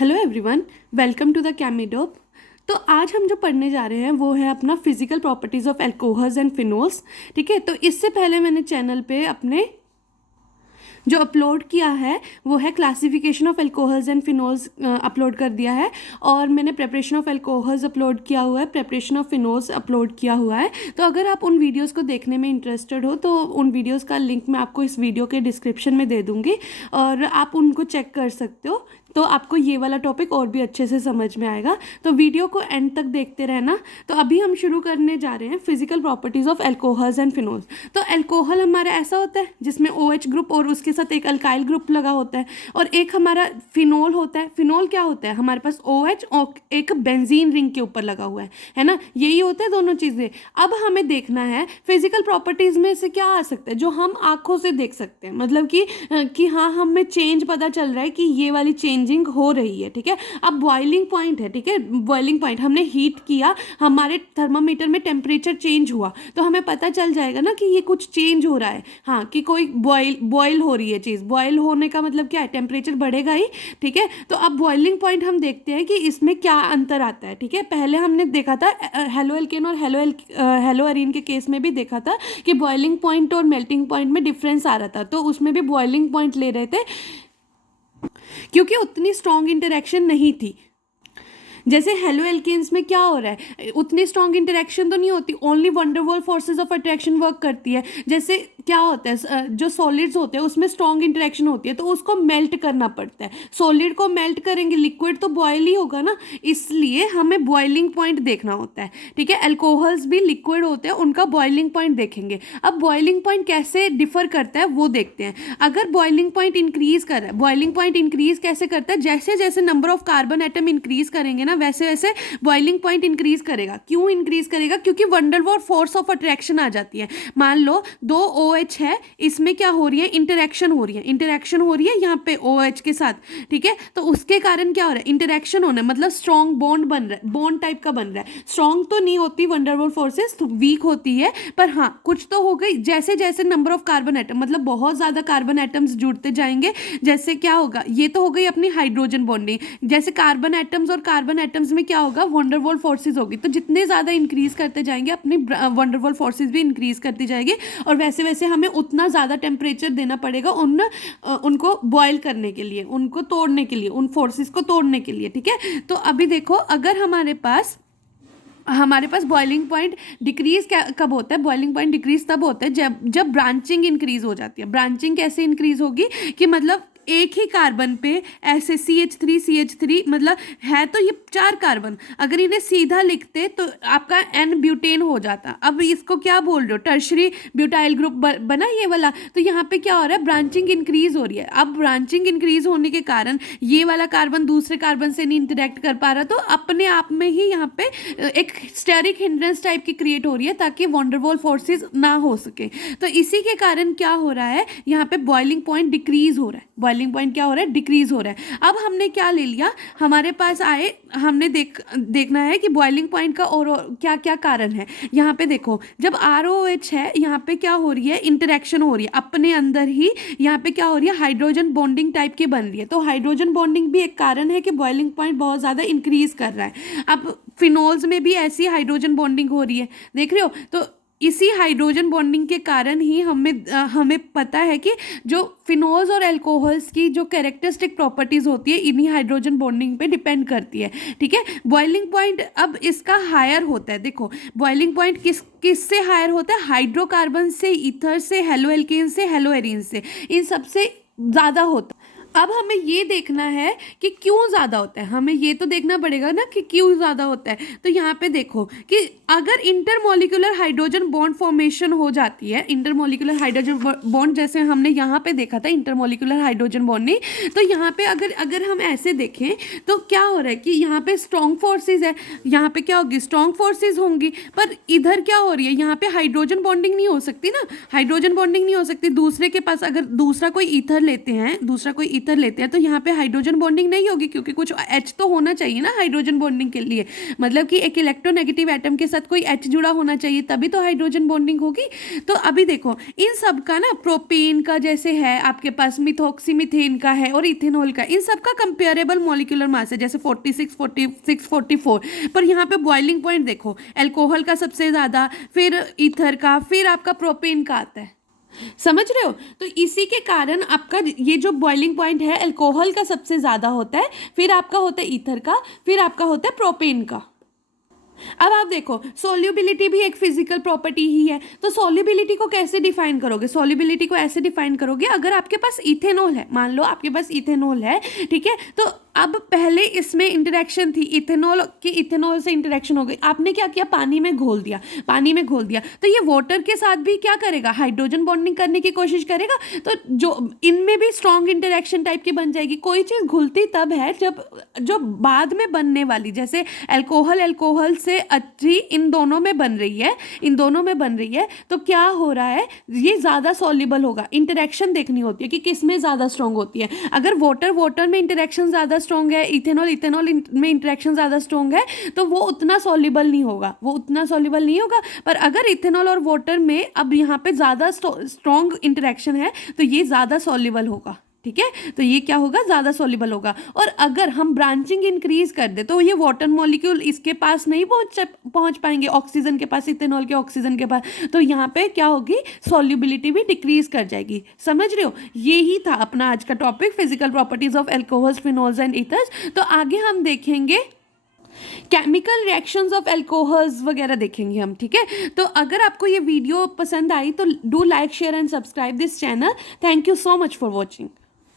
Hello everyone, welcome to the कैमिडोप। तो आज हम जो पढ़ने जा रहे हैं वो है अपना physical properties of alcohols and phenols. ठीक है, तो इससे पहले मैंने चैनल पे अपने जो अपलोड किया है वो है classification of alcohols and phenols upload कर दिया है, और मैंने प्रेपरेशन ऑफ अल्कोहल्स अपलोड किया हुआ है, प्रेपरेशन ऑफ फिनोल्स अपलोड किया हुआ है। तो अगर आप उन वीडियोस को देखने में इंटरेस्टेड हो तो उन वीडियोस का लिंक मैं आपको इस वीडियो के डिस्क्रिप्शन में दे दूँगी और आप उनको चेक कर सकते हो। तो आपको ये वाला टॉपिक और भी अच्छे से समझ में आएगा, तो वीडियो को एंड तक देखते रहना। तो अभी हम शुरू करने जा रहे हैं physical properties of alcohols and phenols. तो अल्कोहल हमारा ऐसा होता है जिसमें OH ग्रुप और उसके साथ एक अल्काइल ग्रुप लगा होता है, और एक हमारा फिनोल होता है। फिनोल क्या होता है? हमारे पास OH और एक बेंजीन रिंग के ऊपर लगा हुआ है ना। यही होते हैं दोनों चीज़ें। अब हमें देखना है फिजिकल प्रॉपर्टीज़ में से क्या आ सकता है जो हम आंखों से देख सकते हैं, मतलब कि हाँ, हमें चेंज पता चल रहा है कि ये वाली चेंजिंग हो रही है। ठीक है, अब बॉइलिंग पॉइंट है। ठीक है, बॉइलिंग पॉइंट हमने हीट किया, हमारे थर्मामीटर में टेम्परेचर चेंज हुआ, तो हमें पता चल जाएगा ना कि ये कुछ चेंज हो रहा है। हाँ, कि कोई बॉयल हो रही है चीज़। बॉयल होने का मतलब क्या है? टेम्परेचर बढ़ेगा ही। ठीक है, तो अब बॉइलिंग पॉइंट हम देखते हैं कि इसमें क्या अंतर आता है। ठीक है, पहले हमने देखा था हेलो एल्केन और हेलो एरीन के केस में भी देखा था कि बॉइलिंग पॉइंट और मेल्टिंग पॉइंट में डिफरेंस आ रहा था, तो उसमें भी बॉइलिंग पॉइंट ले रहे थे क्योंकि उतनी स्ट्रॉन्ग इंटरेक्शन नहीं थी। जैसे हेलो एल्केन्स में क्या हो रहा है, उतनी स्ट्रॉन्ग इंटरेक्शन तो नहीं होती, only van der Waals forces of attraction work करती है। जैसे क्या होता है, जो सॉलिड्स होते हैं उसमें स्ट्रॉन्ग इंटरेक्शन होती है तो उसको मेल्ट करना पड़ता है। सॉलिड को मेल्ट करेंगे, लिक्विड तो बॉयल ही होगा ना, इसलिए हमें बॉइलिंग पॉइंट देखना होता है। ठीक है, अल्कोहल्स भी लिक्विड होते हैं, उनका बॉइलिंग पॉइंट देखेंगे। अब बॉइलिंग पॉइंट कैसे डिफर करता है वो देखते हैं। अगर बॉइलिंग पॉइंट इंक्रीज कर रहा है, बॉइलिंग पॉइंट इंक्रीज कैसे करता है? जैसे जैसे number of carbon atom increase करेंगे ना, वैसे वैसे बॉइलिंग पॉइंट इंक्रीज करेगा। क्यों इंक्रीज करेगा? क्योंकि वंडरवॉल फोर्स ऑफ अट्रैक्शन आ जाती है। मान लो दो OH है, इसमें क्या हो रही है? इंटरेक्शन हो रही है। इंटरेक्शन हो रही है यहाँ पे OH के साथ। ठीक है, तो उसके कारण क्या हो रहा है? इंटरेक्शन होना, मतलब स्ट्रॉन्ग बॉन्ड बन रहा है, बॉन्ड टाइप का बन रहा है। स्ट्रॉन्ग तो नहीं होती वंडरवॉल फोर्सेस, वीक होती है, पर हाँ कुछ तो हो गई। जैसे जैसे नंबर ऑफ कार्बन एटम, मतलब बहुत ज़्यादा कार्बन एटम्स जुड़ते जाएंगे, जैसे क्या होगा? ये तो हो गई अपनी हाइड्रोजन बॉन्डिंग। जैसे कार्बन एटम्स और कार्बन एटम्स में क्या होगा? वंडरवॉल फोर्सेस होगी। तो जितने ज़्यादा इंक्रीज करते जाएंगे अपनी वंडरवॉल फोर्सेस भी इंक्रीज करती जाएगी, और वैसे वैसे हमें उतना ज़्यादा टेम्परेचर देना पड़ेगा उनको बॉयल करने के लिए, उनको तोड़ने के लिए, उन फोर्सेस को तोड़ने के लिए। ठीक है, तो अभी देखो, अगर हमारे पास बॉइलिंग पॉइंट डिक्रीज कब होता है? बॉइलिंग पॉइंट डिक्रीज तब होता है जब ब्रांचिंग इंक्रीज हो जाती है। ब्रांचिंग कैसे इंक्रीज होगी कि मतलब एक ही कार्बन पे ऐसे CH3 मतलब है तो ये 4 कार्बन, अगर इन्हें सीधा लिखते तो आपका N ब्यूटेन हो जाता। अब इसको क्या बोल रहे हो? टर्शरी ब्यूटाइल ग्रुप बना ये वाला। तो यहाँ पे क्या हो रहा है? ब्रांचिंग इंक्रीज हो रही है। अब ब्रांचिंग इंक्रीज होने के कारण ये वाला कार्बन दूसरे कार्बन से नहीं इंटरेक्ट कर पा रहा, तो अपने आप में ही यहाँ पे एक स्टेरिक हिंड्रेंस टाइप की क्रिएट हो रही है ताकि वंडरवॉल फोर्सेस ना हो सके। तो इसी के कारण क्या हो रहा है? यहाँ पे बॉइलिंग पॉइंट डिक्रीज हो रहा है। बॉइलिंग पॉइंट क्या हो रहा है? डिक्रीज हो रहा है। अब हमने क्या ले लिया, हमारे पास आए, हमने देखना है कि बॉइलिंग पॉइंट का और क्या क्या कारण है। यहाँ पे देखो, जब ROH है, यहाँ पे क्या हो रही है? इंटरेक्शन हो रही है अपने अंदर ही। यहाँ पे क्या हो रही है? हाइड्रोजन बॉन्डिंग टाइप की बन रही है। तो हाइड्रोजन बॉन्डिंग भी एक कारण है कि बॉइलिंग पॉइंट बहुत ज़्यादा इंक्रीज कर रहा है। अब फिनोल्स में भी ऐसी हाइड्रोजन बॉन्डिंग हो रही है, देख रहे हो? तो इसी हाइड्रोजन बॉन्डिंग के कारण ही हमें पता है कि जो फिनोल्स और अल्कोहल्स की जो कैरेक्टरिस्टिक प्रॉपर्टीज़ होती है इन्हीं हाइड्रोजन बॉन्डिंग पे डिपेंड करती है। ठीक है, बॉइलिंग पॉइंट अब इसका हायर होता है। देखो, बॉइलिंग पॉइंट किससे हायर होता है? हाइड्रोकार्बन से, ईथर से, हेलो एल्केन से, हेलो एरीन से, इन सबसे ज़्यादा होता है। अब हमें ये देखना है कि क्यों ज़्यादा होता है। हमें ये तो देखना पड़ेगा ना कि क्यों ज़्यादा होता है। तो यहाँ पे देखो कि अगर इंटरमोलिकुलर हाइड्रोजन बॉन्ड फॉर्मेशन हो जाती है, इंटरमोलिकुलर हाइड्रोजन बॉन्ड जैसे हमने यहाँ पे देखा था, इंटरमोलिकुलर हाइड्रोजन बॉन्ड नहीं, तो यहाँ पे अगर हम ऐसे देखें तो क्या हो रहा है कि यहाँ पे स्ट्रॉन्ग फोर्सेज है, यहाँ पे क्या होगी? स्ट्रॉन्ग फोर्सेज होंगी, पर इधर क्या हो रही है? यहाँ पे हाइड्रोजन बॉन्डिंग नहीं हो सकती ना, हाइड्रोजन बॉन्डिंग नहीं हो सकती। दूसरे के पास अगर दूसरा कोई ईथर लेते हैं, दूसरा कोई ईथर लेते हैं तो यहाँ पे हाइड्रोजन बॉन्डिंग नहीं होगी, क्योंकि कुछ H तो होना चाहिए ना हाइड्रोजन बॉन्डिंग के लिए, मतलब कि एक इलेक्ट्रोनेगेटिव एटम के साथ कोई H जुड़ा होना चाहिए, तभी तो हाइड्रोजन बॉन्डिंग होगी। तो अभी देखो इन सब का ना, प्रोपेन का जैसे है आपके पास, मिथॉक्सी मीथेन का है और इथेनॉल का, इन सब का कंपेरेबल मॉलिक्यूलर मास है, जैसे 46, 46, 44। पर यहाँ पे बॉइलिंग पॉइंट देखो, अल्कोहल का सबसे ज़्यादा, फिर ईथर का, फिर आपका प्रोपेन का आता है। समझ रहे हो? तो इसी के कारण आपका ये जो बॉइलिंग पॉइंट है अल्कोहल का सबसे ज़्यादा होता है, फिर आपका होता है ईथर का, फिर आपका होता है प्रोपेन का। अब आप देखो सोल्यूबिलिटी भी एक फिजिकल प्रॉपर्टी ही है, तो सोल्यूबिलिटी को कैसे डिफाइन करोगे? सोल्यूबिलिटी को ऐसे डिफाइन करोगे, अगर आपके पास इथेनॉल है, मान लो आपके पास इथेनॉल है, ठीक है, तो अब पहले इसमें इंटरेक्शन थी, इथेनॉल की इथेनॉल से इंटरेक्शन हो गई, आपने क्या किया, पानी में घोल दिया, पानी में घोल दिया, तो ये वाटर के साथ भी क्या करेगा, हाइड्रोजन बॉन्डिंग करने की कोशिश करेगा, तो जो इनमें भी स्ट्रॉन्ग इंटरेक्शन टाइप की बन जाएगी। कोई चीज़ घुलती तब है जब जो बाद में बनने वाली, जैसे अल्कोहल से अच्छी इन दोनों में बन रही है, इन दोनों में बन रही है, तो क्या हो रहा है, ये ज़्यादा सॉल्युबल होगा। इंटरेक्शन देखनी होती है कि किस में ज़्यादा स्ट्रॉन्ग होती है। अगर वाटर में इंटरेक्शन ज़्यादा स्ट्रॉन्ग है, इथेनॉल में इंटरेक्शन ज़्यादा स्ट्रॉन्ग है, तो वो उतना सॉल्युबल नहीं होगा, वो उतना सॉल्युबल नहीं होगा। पर अगर इथेनॉल और वाटर में अब यहाँ पे ज़्यादा स्ट्रॉन्ग इंटरेक्शन है, तो ये ज़्यादा सॉल्युबल होगा, ठीक है, तो ये क्या होगा, ज़्यादा सॉल्युबल होगा। और अगर हम ब्रांचिंग इंक्रीज कर दे, तो ये वाटर मॉलिक्यूल इसके पास नहीं पहुंच पाएंगे, ऑक्सीजन के पास, इथेनॉल के ऑक्सीजन के पास, तो यहाँ पे क्या होगी, सॉल्युबिलिटी भी डिक्रीज कर जाएगी। समझ रहे हो? यही था अपना आज का topic, physical properties of alcohols, phenols and ethers. तो आगे हम देखेंगे केमिकल रिएक्शंस ऑफ एल्कोहल्स वगैरह देखेंगे हम, ठीक है। तो अगर आपको ये वीडियो पसंद आई तो do like, share and subscribe this channel. Thank you so much for watching.